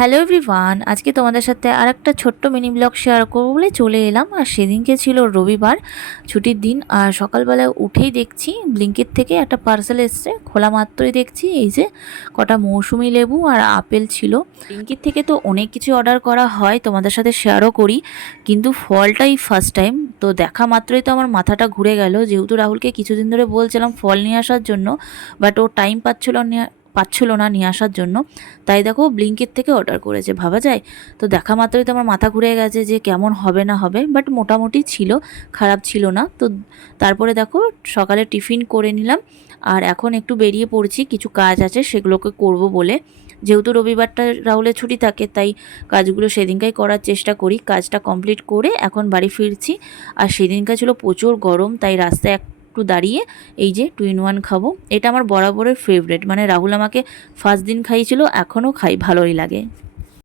Hello everyone, আজকে তোমাদের সাথে আরেকটা ছোট্ট মিনি ব্লগ শেয়ার করবো বলে চলে এলাম। আর সেদিনকে ছিল রবিবার, ছুটির দিন। আর সকালবেলায় উঠেই দেখছি ব্লিঙ্কিট থেকে একটা পার্সেল এসছে। খোলা মাত্রই দেখছি এই যে কটা মৌসুমি লেবু আর আপেল ছিল। ব্লিঙ্কিট থেকে তো অনেক কিছু অর্ডার করা হয়, তোমাদের সাথে শেয়ারও করি, কিন্তু ফলটাই ফার্স্ট টাইম। তো দেখা মাত্রই তো আমার মাথাটা ঘুরে গেল, যেহেতু রাহুলকে কিছুদিন ধরে বলছিলাম ফল নিয়ে আসার জন্য, বাট ও টাইম পাচ্ছিল না নিয়ে আসার জন্য। তাই দেখো ব্লিঙ্কিট থেকে অর্ডার করেছে, ভাবা যায়। তো দেখা মাত্রই তো আমার মাথা ঘুরে গেছে যে কেমন হবে না হবে, বাট মোটামুটি ছিল, খারাপ ছিল না। তো তারপরে দেখো সকালে টিফিন করে নিলাম, আর এখন একটু বেরিয়ে পড়ছি, কিছু কাজ আছে সেগুলোকে করব বলে। যেহেতু রবিবারটা রাহুলের ছুটি থাকে, তাই কাজগুলো সেদিনকাই করার চেষ্টা করি। কাজটা কমপ্লিট করে এখন বাড়ি ফিরছি। আর সেদিনকার ছিল প্রচুর গরম, তাই রাস্তায় একটু দাঁড়িয়ে এই যে 2 in 1 খাবো। এটা আমার বরাবরের ফেভারেট, মানে রাহুল আমাকে ফার্স্ট দিন খাইয়েছিল, এখনও খাই, ভালোই লাগে।